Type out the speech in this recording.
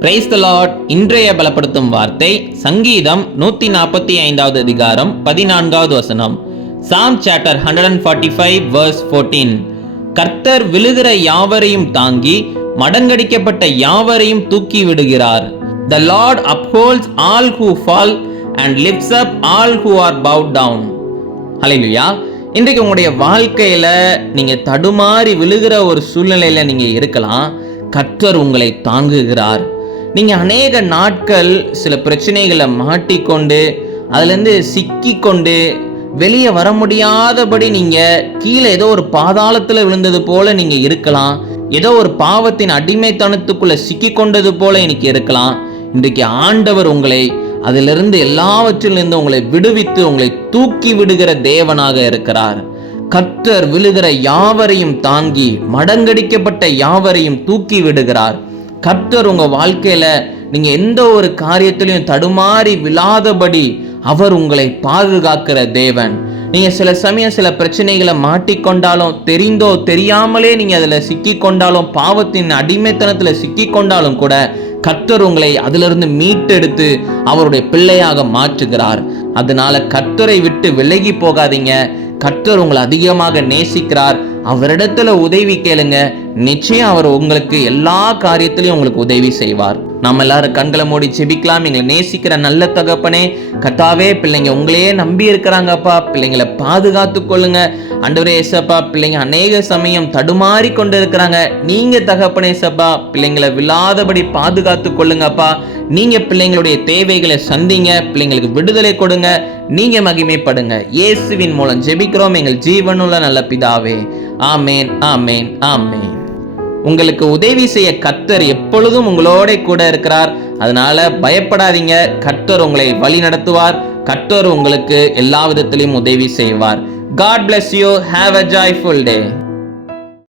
Praise the Lord. இன்றைய பலப்படுத்தும் வார்த்தை சங்கீதம் 145வது அதிகாரம் 14வது வசனம். சாம் சாப்டர் 145 verse 14. கர்த்தர் விழுகிற யாவரையும் தாங்கி மடங்கடிக்கப்பட்ட யாவரையும் தூக்கி விடுகிறார். The Lord upholds all who fall and lifts up all who are bowed down. ஹல்லேலூயா. இன்றைக்கு உங்களுடைய வாழ்க்கையில நீங்க தடுமாறி விழுகிற ஒரு சூழ்நிலையில நீங்க இருக்கலாம். கர்த்தர் உங்களை தாங்குகிறார். நீங்க அநேக நாட்கள் சில பிரச்சனைகளை மாட்டிக்கொண்டு அதுலேருந்து சிக்கிக்கொண்டு வெளியே வர முடியாதபடி நீங்க கீழே ஏதோ ஒரு பாதாளத்துல விழுந்தது போல நீங்க இருக்கலாம். ஏதோ ஒரு பாவத்தின் அடிமைத்தனத்துக்குள்ள சிக்கி கொண்டது போல இன்னைக்கு இருக்கலாம். இன்றைக்கு ஆண்டவர் உங்களை அதிலிருந்து எல்லாவற்றிலிருந்து உங்களை விடுவித்து உங்களை தூக்கி விடுகிற தேவனாக இருக்கிறார். கர்த்தர் விழுகிற யாவரையும் தாங்கி மடங்கடிக்கப்பட்ட யாவரையும் தூக்கி விடுகிறார். கர்த்தர் உங்க வாழ்க்கையில நீங்க எந்த ஒரு காரியத்திலையும் தடுமாறி விழாதபடி அவர் உங்களை பாதுகாக்கிற தேவன். நீங்க சில சமயம் சில பிரச்சனைகளை மாட்டிக்கொண்டாலும், தெரிந்தோ தெரியாமலே நீங்க அதுல சிக்கி கொண்டாலும், பாவத்தின் அடிமைத்தனத்துல சிக்கி கொண்டாலும் கூட கர்த்தர் உங்களை அதிலிருந்து மீட்டெடுத்து அவருடைய பிள்ளையாக மாற்றுகிறார். அதனால கர்த்தரை விட்டு விலகி போகாதீங்க. கர்த்தர் உங்களை அதிகமாக நேசிக்கிறார். அவரிடத்துல உதவி கேளுங்க. நிச்சயம் அவர் உங்களுக்கு எல்லா காரியத்திலையும் உங்களுக்கு உதவி செய்வார். நம்ம எல்லாரும் கண்களை மூடி ஜெபிக்கலாம். எங்களை நேசிக்கிற நல்ல தகப்பனே, கர்த்தாவே, பிள்ளைங்க உங்களையே நம்பி இருக்கிறாங்கப்பா. பிள்ளைங்களை பாதுகாத்து கொள்ளுங்க ஆண்டவரே. ஏசப்பா, பிள்ளைங்க அநேக சமயம் தடுமாறி கொண்டு இருக்கிறாங்க. நீங்க தகப்பனே ஏசப்பா, பிள்ளைங்களை விழாதபடி பாதுகாத்து கொள்ளுங்கப்பா. நீங்க பிள்ளைங்களுடைய தேவைகளை சந்திங்க. பிள்ளைங்களுக்கு விடுதலை கொடுங்க. நீங்க மகிமைப்படுங்க. இயேசுவின் மூலம் ஜெபிக்கிறோம் எங்கள் ஜீவனுள்ள நல்ல பிதாவே. ஆமேன், ஆமேன், ஆமேன். உங்களுக்கு உதவி செய்ய கர்த்தர் எப்பொழுதும் உங்களோட கூட இருக்கிறார். அதனால பயப்படாதீங்க. கர்த்தர் உங்களை வழி நடத்துவார். கர்த்தர் உங்களுக்கு எல்லா விதத்திலையும் உதவி செய்வார். God bless you. Have a joyful day.